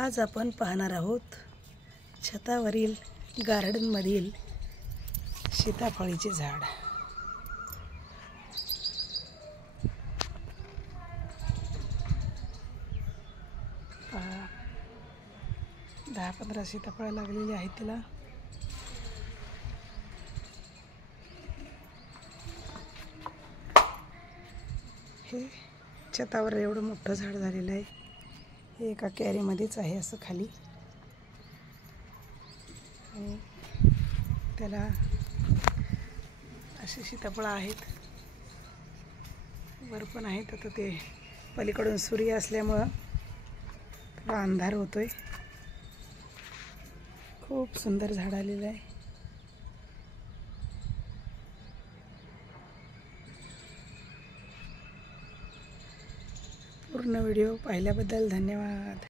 आज आपण पाहणार आहोत छतावरील गार्डनमधील सीताफळीचे झाड। पहा 10-15 सीताफळ लागलेली आहेत तिला। हे छतावर एवढं मोठं झाड झालेलं आहे। हे एका कॅरीमध्येच आहे असं खाली, आणि त्याला असे सीताफळ आहेत, वर पण आहेत। आता ते पलीकडून सूर्य असल्यामुळं थोडा अंधार होतोय। खूप सुंदर झाड आलेलं आहे। पूर्ण व्हिडिओ पाहिल्याबद्दल धन्यवाद।